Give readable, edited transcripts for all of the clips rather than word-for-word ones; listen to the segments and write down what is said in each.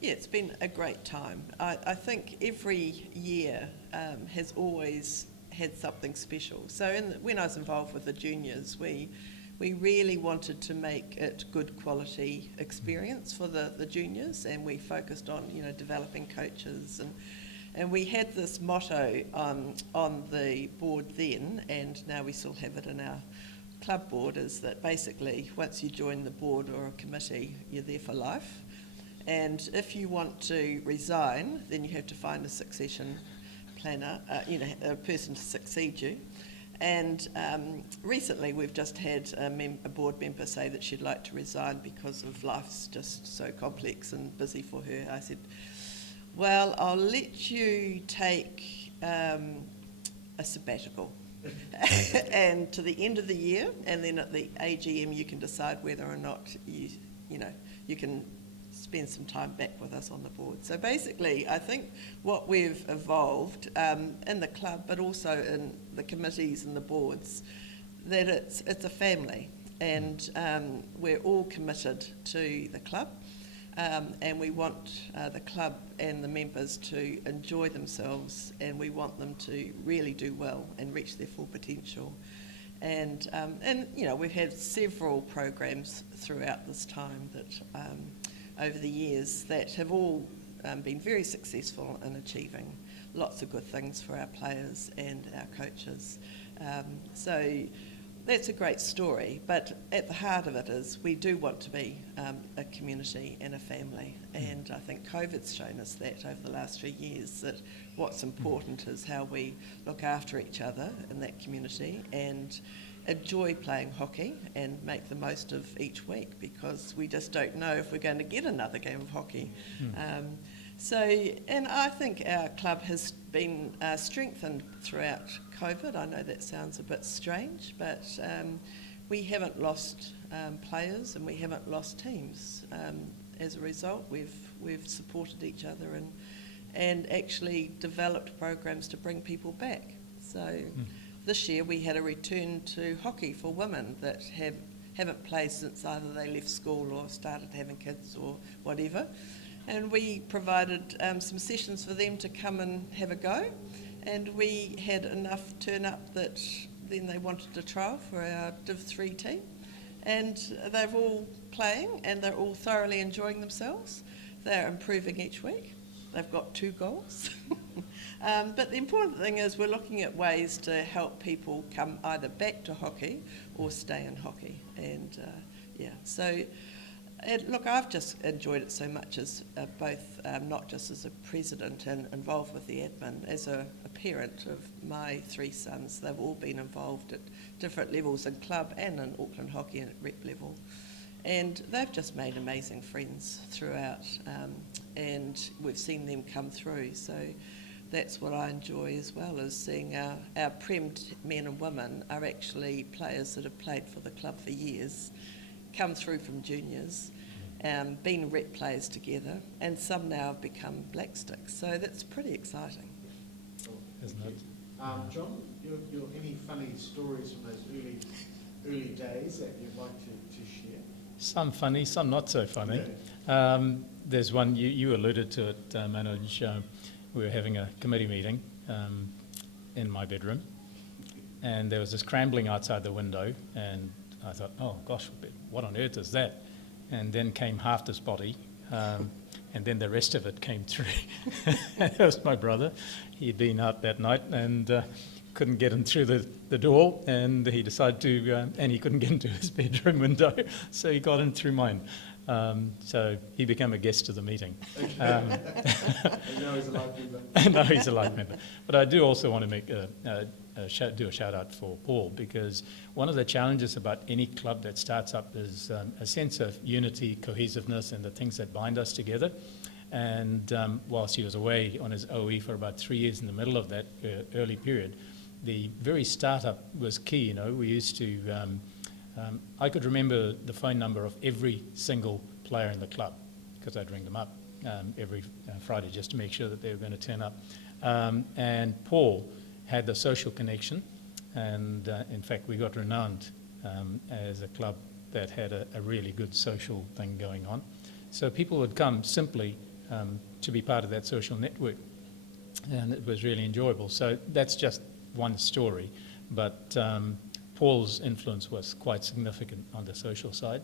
Yeah, it's been a great time. I think every year has always had something special. So when I was involved with the juniors, we really wanted to make it good quality experience for the juniors, and we focused on developing coaches, and we had this motto on the board then, and now we still have it in our club board, is that basically once you join the board or a committee, you're there for life. And if you want to resign, then you have to find a succession planner, a person to succeed you. And recently we've just had a board member say that she'd like to resign because of life's just so complex and busy for her. I said, well, I'll let you take a sabbatical and to the end of the year, and then at the AGM you can decide whether or not you can spend some time back with us on the board. So basically, I think what we've evolved in the club, but also in the committees and the boards, that it's a family, and we're all committed to the club, and we want the club and the members to enjoy themselves, and we want them to really do well and reach their full potential. And we've had several programs throughout this time that over the years that have all been very successful in achieving lots of good things for our players and our coaches. So that's a great story, but at the heart of it is we do want to be a community and a family, and I think COVID's shown us that over the last few years, that what's important is how we look after each other in that community and enjoy playing hockey and make the most of each week, because we just don't know if we're going to get another game of hockey. And I think our club has been strengthened throughout COVID. I know that sounds a bit strange, but we haven't lost players and we haven't lost teams. As a result, we've supported each other and actually developed programs to bring people back. So this year we had a return to hockey for women that haven't played since either they left school or started having kids or whatever. And we provided some sessions for them to come and have a go. And we had enough turn up that then they wanted to trial for our Div 3 team. And they're all playing and they're all thoroughly enjoying themselves. They're improving each week. They've got 2 goals. But the important thing is we're looking at ways to help people come either back to hockey or stay in hockey. And look, I've just enjoyed it so much as both, not just as a president and involved with the admin, as a parent of my 3 sons. They've all been involved at different levels in club and in Auckland hockey and at rep level. And they've just made amazing friends throughout, and we've seen them come through. So that's what I enjoy as well, is seeing our Prem men and women are actually players that have played for the club for years, come through from juniors, been rep players together, and some now have become black sticks. So that's pretty exciting. Isn't it? John, your any funny stories from those early days that you'd like to share? Some funny, some not so funny. There's one, you alluded to it, Manoj. We were having a committee meeting in my bedroom, and there was this scrambling outside the window, and I thought, oh gosh, what on earth is that? And then came half this body, and then the rest of it came through. That was my brother. He'd been out that night and couldn't get in through the door, and he decided to, and he couldn't get into his bedroom window, so he got in through mine. So he became a guest to the meeting. And now he's a live member. No, he's a live member. But I do also want to make do a shout out for Paul, because one of the challenges about any club that starts up is a sense of unity, cohesiveness, and the things that bind us together. And whilst he was away on his OE for about 3 years in the middle of that early period, the very startup was key. We used to, I could remember the phone number of every single player in the club, because I'd ring them up every Friday just to make sure that they were going to turn up. And Paul had the social connection, and in fact we got renowned as a club that had a really good social thing going on. So people would come simply to be part of that social network. And it was really enjoyable. So that's just one story, but Paul's influence was quite significant on the social side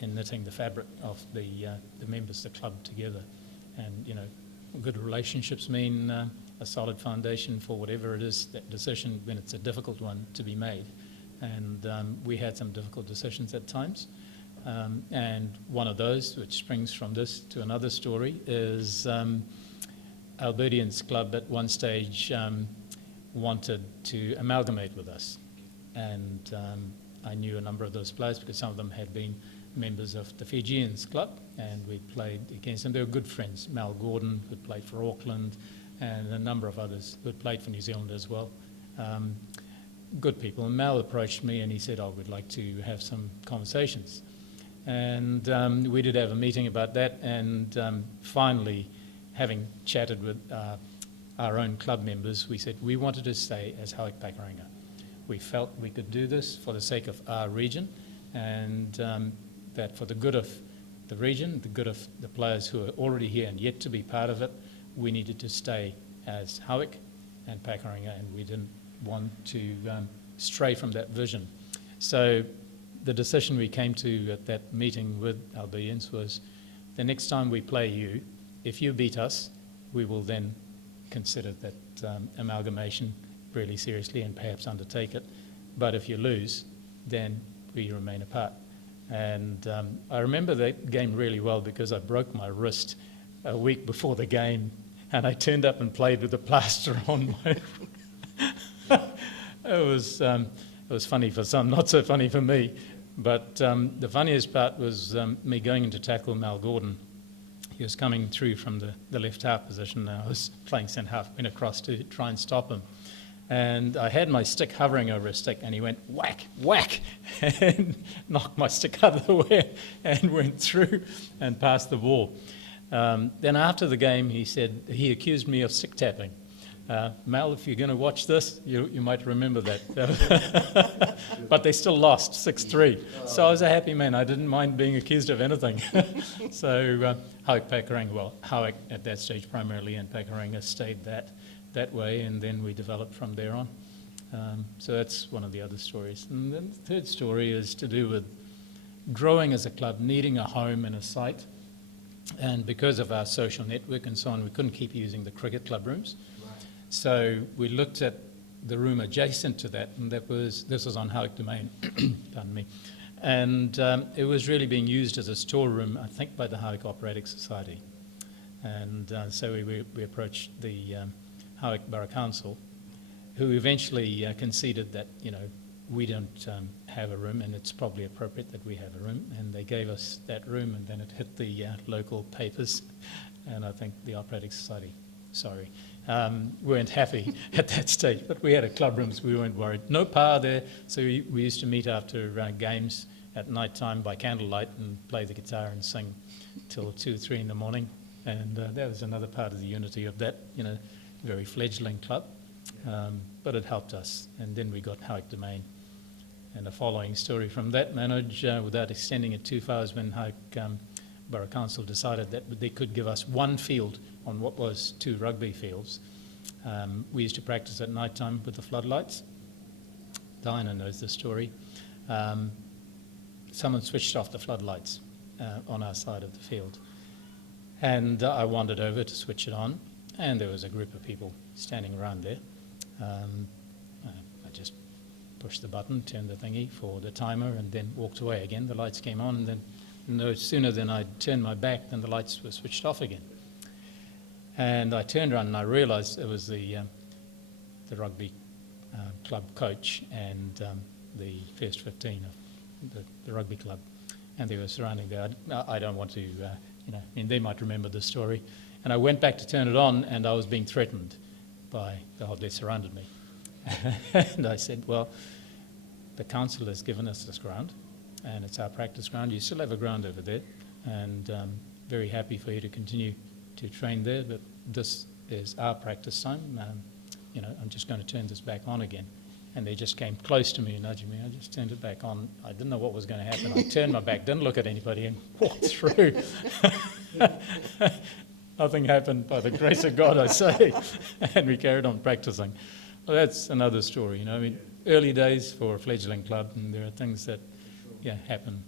in knitting the fabric of the members of the club together. And, you know, good relationships mean a solid foundation for whatever it is, that decision, when it's a difficult one, to be made. And we had some difficult decisions at times. And one of those, which springs from this to another story, is Albertians Club at one stage wanted to amalgamate with us. And I knew a number of those players because some of them had been members of the Fijians Club, and we played against them. They were good friends. Mal Gordon, who played for Auckland, and a number of others who had played for New Zealand as well. Good people. And Mal approached me and he said, I would like to have some conversations. And we did have a meeting about that, and finally, having chatted with our own club members, we said we wanted to stay as Howick Pakuranga. We felt we could do this for the sake of our region, and that for the good of the region, the good of the players who are already here and yet to be part of it, we needed to stay as Howick and Pakuranga, and we didn't want to stray from that vision. So the decision we came to at that meeting with Albertians was, the next time we play you, if you beat us, we will then consider that amalgamation really seriously and perhaps undertake it. But if you lose, then we remain apart. And I remember that game really well because I broke my wrist a week before the game, and I turned up and played with a plaster on my... It was funny for some, not so funny for me. But the funniest part was me going in to tackle Mal Gordon. He was coming through from the left half position, and I was playing centre half, went across to try and stop him. And I had my stick hovering over his stick, and he went whack, whack, and knocked my stick out of the way and went through and passed the ball. Then after the game, he said, he accused me of stick tapping. Mal, if you're going to watch this, you might remember that. But they still lost 6-3. So I was a happy man. I didn't mind being accused of anything. So Howick Pakuranga, well, Howick at that stage primarily, and Pakuranga stayed that way, and then we developed from there on. So that's one of the other stories. And then the third story is to do with growing as a club, needing a home and a site. And because of our social network and so on, we couldn't keep using the cricket club rooms. So we looked at the room adjacent to that, and this was on Howick Domain, pardon me. And it was really being used as a storeroom, I think, by the Howick Operatic Society. And so we approached the Howick Borough Council, who eventually conceded that, you know, we don't have a room, and it's probably appropriate that we have a room. And they gave us that room, and then it hit the local papers, and I think the Operatic Society, weren't happy at that stage, but we had a club room, so we weren't worried. No power there, so we used to meet after games at night time by candlelight and play the guitar and sing till 2 or 3 in the morning. And that was another part of the unity of that, you know, very fledgling club. But it helped us. And then we got Howick Domain. And the following story from that, Manoj, without extending it too far, is when Howick Borough Council decided that they could give us one field on what was 2 rugby fields. We used to practice at night time with the floodlights. Diana knows the story. Someone switched off the floodlights on our side of the field. And I wandered over to switch it on, and there was a group of people standing around there. I just pushed the button, turned the thingy for the timer, and then walked away again. The lights came on, and then no sooner than I turned my back than the lights were switched off again. And I turned around and I realised it was the rugby club coach and the first 15 of the rugby club, and they were surrounding there. I don't want to, I mean, they might remember the story. And I went back to turn it on, and I was being threatened by they surrounded me. And I said, well, the council has given us this ground, and it's our practice ground. You still have a ground over there, and very happy for you to continue to train there, but this is our practice time. I'm just going to turn this back on again. And they just came close to me, nudging me. I just turned it back on. I didn't know what was going to happen. I turned my back, didn't look at anybody, and walked through. Nothing happened by the grace of God, I say, and we carried on practicing. Well, that's another story, you know. I mean, early days for a fledgling club, and there are things that, For sure. yeah, happen.